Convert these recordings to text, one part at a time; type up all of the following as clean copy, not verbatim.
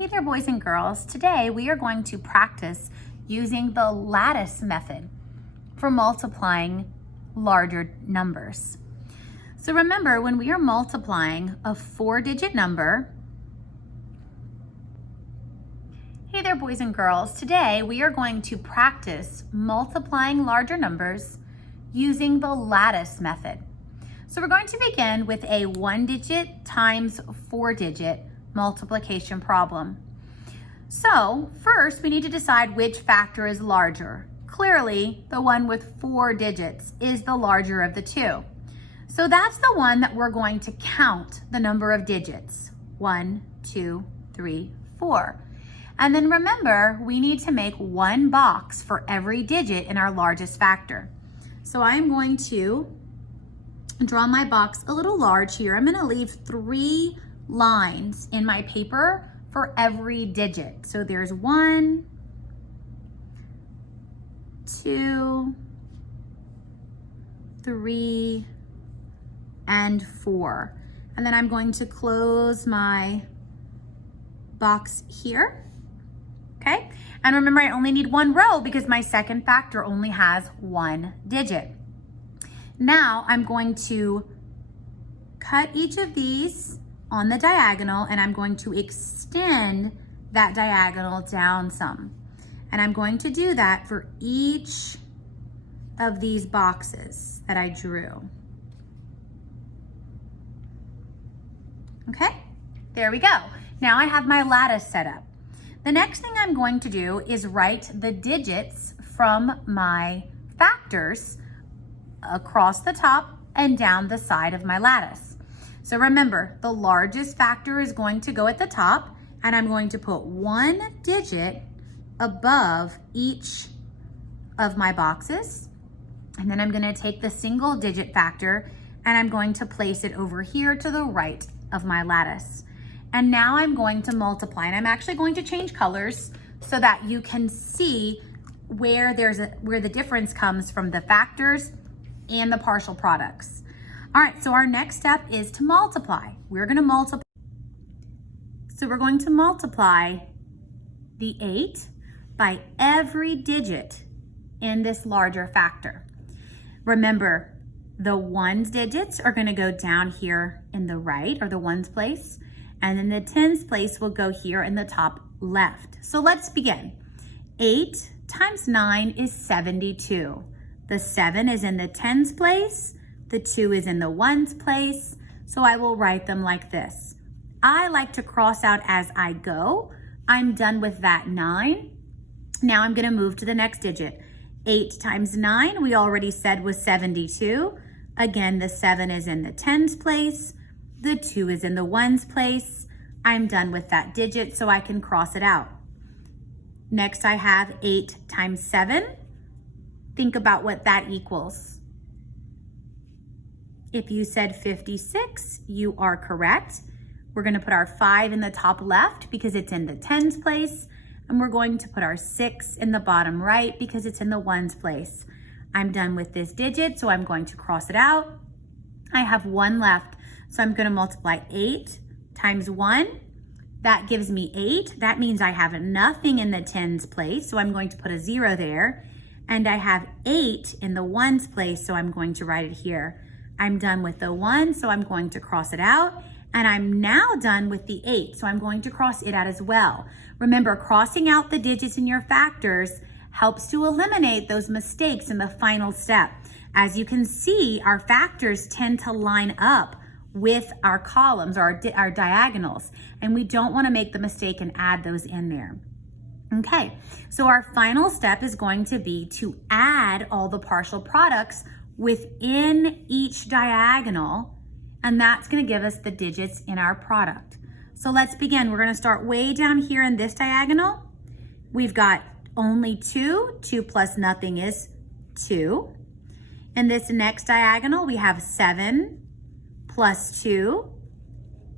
Hey there, boys and girls. Today we are going to practice using the lattice method for multiplying larger numbers. So remember, when we are multiplying a 4-digit number, hey there, boys and girls. Today we are going to practice multiplying larger numbers using the lattice method. So we're going to begin with a 1-digit times 4-digit multiplication problem. So first we need to decide which factor is larger. Clearly the one with 4 digits is the larger of the two. So that's the one that we're going to count the number of digits. 1, 2, 3, 4. And then remember, we need to make one box for every digit in our largest factor. So I'm going to draw my box a little large here. I'm going to leave 3 lines in my paper for every digit. So there's 1, 2, 3, and 4. And then I'm going to close my box here. Okay, and remember, I only need one row because my second factor only has 1 digit. Now I'm going to cut each of these on the diagonal, and I'm going to extend that diagonal down some. And I'm going to do that for each of these boxes that I drew. Okay, there we go. Now I have my lattice set up. The next thing I'm going to do is write the digits from my factors across the top and down the side of my lattice. So remember, the largest factor is going to go at the top, and I'm going to put 1 digit above each of my boxes. And then I'm going to take the single digit factor and I'm going to place it over here to the right of my lattice. And now I'm going to multiply, and I'm actually going to change colors so that you can see where where the difference comes from the factors and the partial products. All right, so our next step is to multiply. We're going to multiply. So we're going to multiply the 8 by every digit in this larger factor. Remember, the ones digits are going to go down here in the right, or the ones place, and then the tens place will go here in the top left. So let's begin. 8 times 9 is 72. The 7 is in the tens place, the 2 is in the ones place, so I will write them like this. I like to cross out as I go. I'm done with that 9. Now I'm gonna move to the next digit. 8 times 9, we already said was 72. Again, the 7 is in the tens place, the 2 is in the ones place. I'm done with that digit, so I can cross it out. Next, I have 8 times 7. Think about what that equals. If you said 56, you are correct. We're going to put our 5 in the top left because it's in the tens place, and we're going to put our 6 in the bottom right because it's in the ones place. I'm done with this digit, so I'm going to cross it out. I have 1 left, so I'm going to multiply 8 times 1. That gives me 8. That means I have nothing in the tens place, so I'm going to put a 0 there. And I have 8 in the ones place, so I'm going to write it here. I'm done with the 1, so I'm going to cross it out. And I'm now done with the 8, so I'm going to cross it out as well. Remember, crossing out the digits in your factors helps to eliminate those mistakes in the final step. As you can see, our factors tend to line up with our columns, or our diagonals, and we don't want to make the mistake and add those in there. Okay, so our final step is going to be to add all the partial products within each diagonal, and that's going to give us the digits in our product. So let's begin. We're going to start way down here in this diagonal. We've got only 2. 2 plus nothing is 2. In this next diagonal, we have 7 plus 2.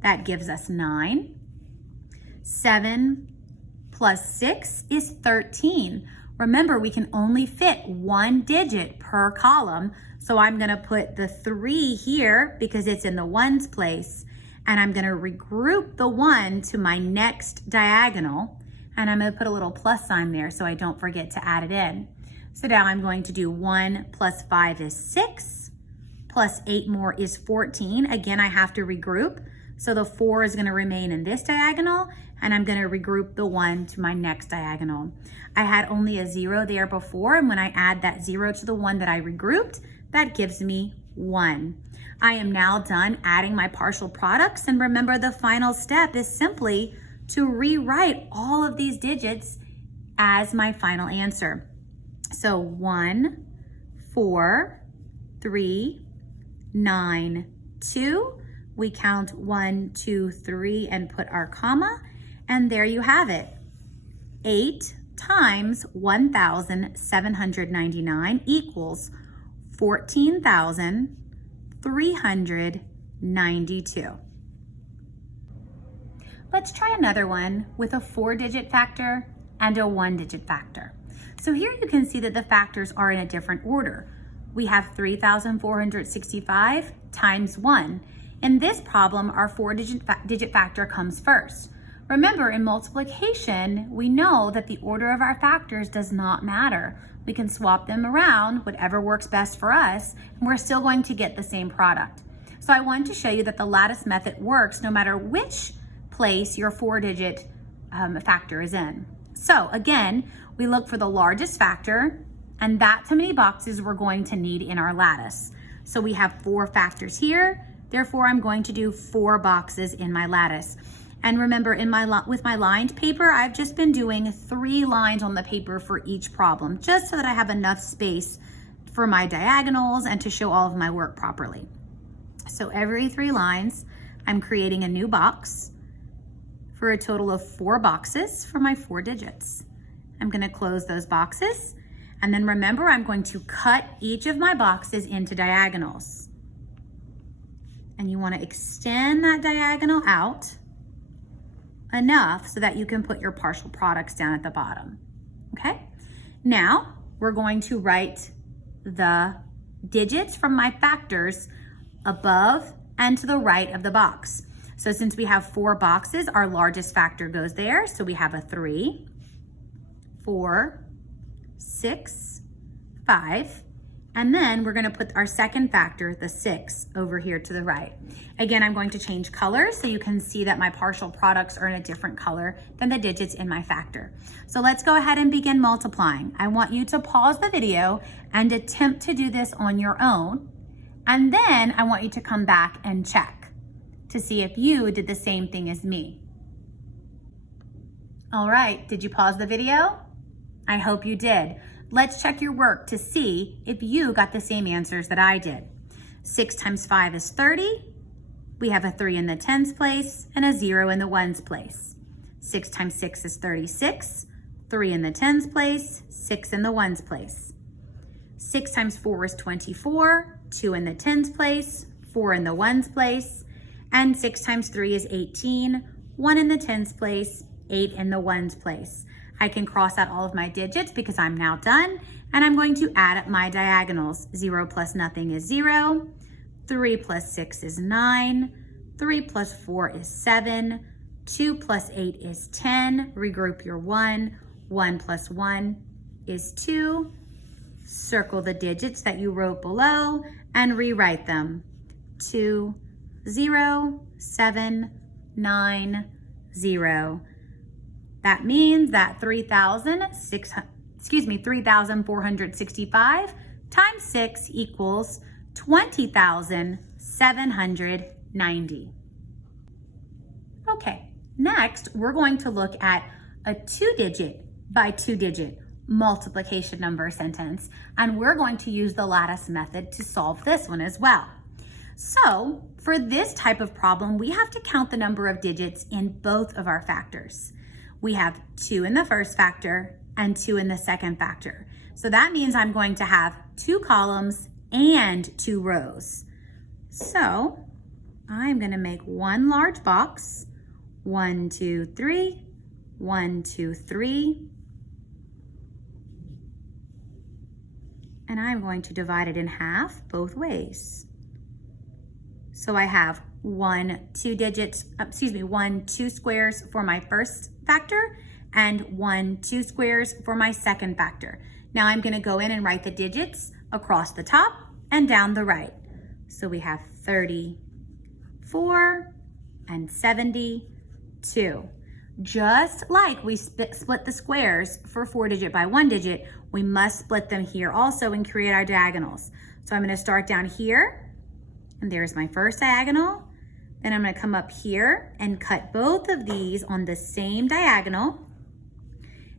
That gives us 9. 7 plus 6 is 13. Remember, we can only fit 1 digit per column, so I'm going to put the 3 here because it's in the ones place. and I'm gonna regroup the 1 to my next diagonal, and I'm gonna put a little plus sign there so I don't forget to add it in. So now I'm going to do 1 plus 5 is 6, plus 8 more is 14. Again, I have to regroup. So the 4 is gonna remain in this diagonal, and I'm gonna regroup the 1 to my next diagonal. I had only a 0 there before, and when I add that 0 to the 1 that I regrouped, that gives me 1. I am now done adding my partial products, and remember the final step is simply to rewrite all of these digits as my final answer. So 1, 4, 3, 9, 2. We count 1, 2, 3 and put our comma, and there you have it. 8 times 1,799 equals 14,392. Let's try another one with a 4-digit factor and a 1-digit factor. So here you can see that the factors are in a different order. We have 3,465 times 1. In this problem, our 4-digit factor comes first. Remember, in multiplication, we know that the order of our factors does not matter. We can swap them around, whatever works best for us, and we're still going to get the same product. So I want to show you that the lattice method works no matter which place your 4-digit factor is in. So again, we look for the largest factor, and that's how many boxes we're going to need in our lattice. So we have 4 factors here, therefore I'm going to do 4 boxes in my lattice. And remember, with my lined paper, I've just been doing 3 lines on the paper for each problem, just so that I have enough space for my diagonals and to show all of my work properly. So every 3 lines, I'm creating a new box for a total of 4 boxes for my 4 digits. I'm gonna close those boxes, and then remember, I'm going to cut each of my boxes into diagonals. And you wanna extend that diagonal out enough so that you can put your partial products down at the bottom, okay? Now, we're going to write the digits from my factors above and to the right of the box. So since we have 4 boxes, our largest factor goes there. So we have a 3, 4, 6, 5, and then we're gonna put our second factor, the 6, over here to the right. Again, I'm going to change colors so you can see that my partial products are in a different color than the digits in my factor. So let's go ahead and begin multiplying. I want you to pause the video and attempt to do this on your own. And then I want you to come back and check to see if you did the same thing as me. All right, did you pause the video? I hope you did. Let's check your work to see if you got the same answers that I did. 6 times 5 is 30. We have a 3 in the tens place and a 0 in the ones place. 6 times 6 is 36. 3 in the tens place, 6 in the ones place. 6 times 4 is 24. 2 in the tens place, 4 in the ones place. And 6 times 3 is 18. 1 in the tens place, 8 in the ones place. I can cross out all of my digits because I'm now done, and I'm going to add up my diagonals. 0 plus nothing is 0. 3 plus 6 is 9. 3 plus 4 is 7. 2 plus 8 is 10. Regroup your 1. 1 plus 1 is 2. Circle the digits that you wrote below and rewrite them. 2, 0, 7, 9, 0. That means that 3,465 times 6 equals 20,790. Okay, next we're going to look at a 2-digit by 2-digit multiplication number sentence, and we're going to use the lattice method to solve this one as well. So for this type of problem, we have to count the number of digits in both of our factors. We have 2 in the first factor and 2 in the second factor. So that means I'm going to have 2 columns and 2 rows. So I'm going to make one large box, 1, 2, 3, 1, 2, 3. And I'm going to divide it in half both ways. So I have 1, 2 squares for my first factor, and 1, 2 squares for my second factor. Now I'm going to go in and write the digits across the top and down the right. So we have 34 and 72. Just like we split the squares for 4-digit by 1-digit, we must split them here also and create our diagonals. So I'm going to start down here, and there's my first diagonal. Then I'm going to come up here and cut both of these on the same diagonal.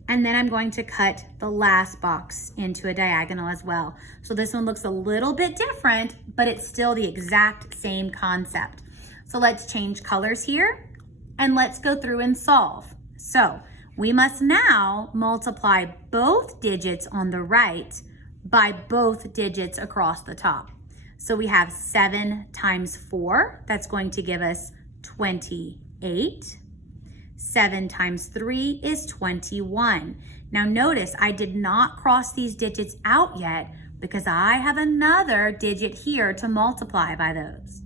And then I'm going to cut the last box into a diagonal as well. So this one looks a little bit different, but it's still the exact same concept. So let's change colors here and let's go through and solve. So we must now multiply both digits on the right by both digits across the top. So we have 7 times 4, that's going to give us 28. 7 times 3 is 21. Now notice I did not cross these digits out yet because I have another digit here to multiply by those.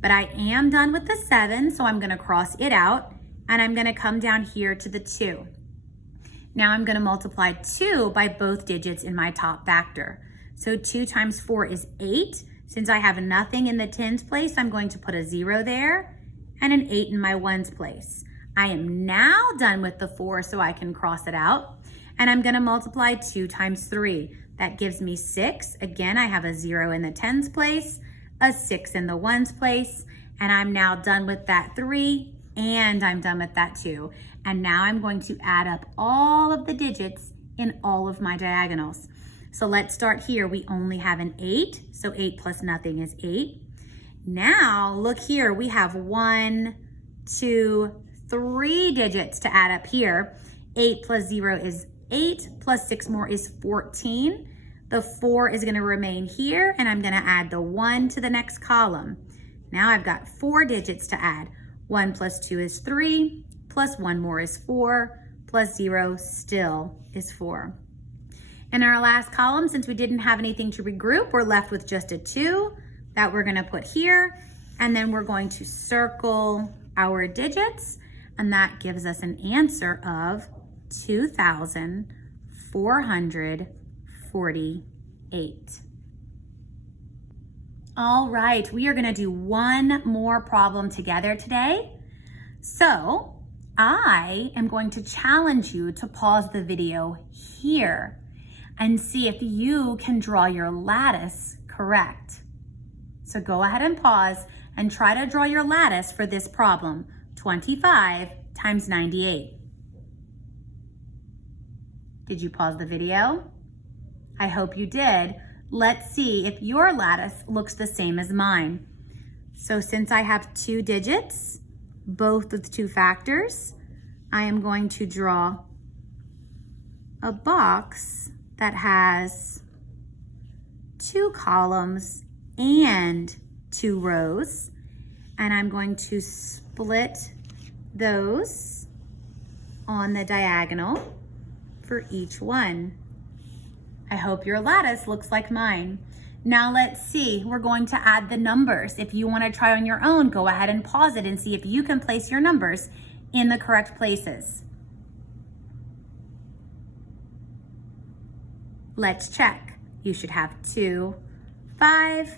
But I am done with the 7, so I'm going to cross it out, and I'm going to come down here to the 2. Now I'm going to multiply 2 by both digits in my top factor. So 2 times 4 is 8. Since I have nothing in the tens place, I'm going to put a 0 there and an 8 in my ones place. I am now done with the 4, so I can cross it out. And I'm going to multiply 2 times 3. That gives me 6. Again, I have a 0 in the tens place, a 6 in the ones place, and I'm now done with that 3, and I'm done with that 2. And now I'm going to add up all of the digits in all of my diagonals. So let's start here. We only have an 8, so 8 plus nothing is 8. Now look here, we have 1, 2, 3 digits to add up here. 8 plus 0 is 8, plus 6 more is 14. The 4 is going to remain here, and I'm going to add the 1 to the next column. Now I've got 4 digits to add. 1 plus 2 is 3, plus 1 more is 4, plus 0 still is 4. In our last column, since we didn't have anything to regroup, we're left with just a 2 that we're going to put here, and then we're going to circle our digits, and that gives us an answer of 2,448. All right, we are going to do one more problem together today. So I am going to challenge you to pause the video here and see if you can draw your lattice correct. So go ahead and pause and try to draw your lattice for this problem, 25 times 98. Did you pause the video? I hope you did. Let's see if your lattice looks the same as mine. So since I have 2 digits, both with 2 factors, I am going to draw a box that has 2 columns and 2 rows, and I'm going to split those on the diagonal for each one. I hope your lattice looks like mine. Now let's see, we're going to add the numbers. If you want to try on your own, go ahead and pause it and see if you can place your numbers in the correct places. Let's check. You should have 2, 5,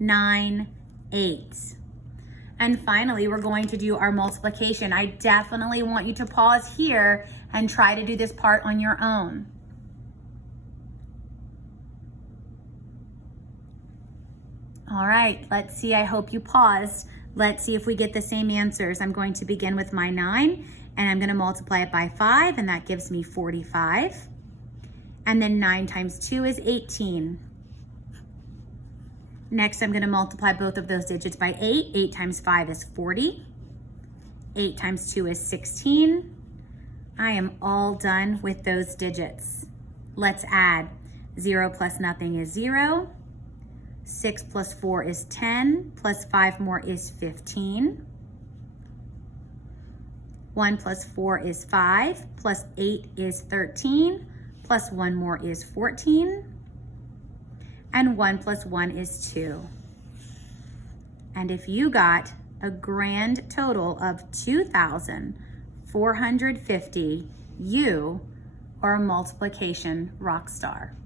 9, 8. And finally, we're going to do our multiplication. I definitely want you to pause here and try to do this part on your own. All right, let's see, I hope you paused. Let's see if we get the same answers. I'm going to begin with my 9, and I'm gonna multiply it by 5, and that gives me 45. And then 9 times 2 is 18. Next, I'm gonna multiply both of those digits by 8. 8 times 5 is 40. 8 times 2 is 16. I am all done with those digits. Let's add. 0 plus nothing is 0. 6 plus 4 is 10, plus 5 more is 15. 1 plus 4 is 5, plus 8 is 13, plus 1 more is 14. And 1 plus 1 is 2. And if you got a grand total of 2,450, you are a multiplication rock star.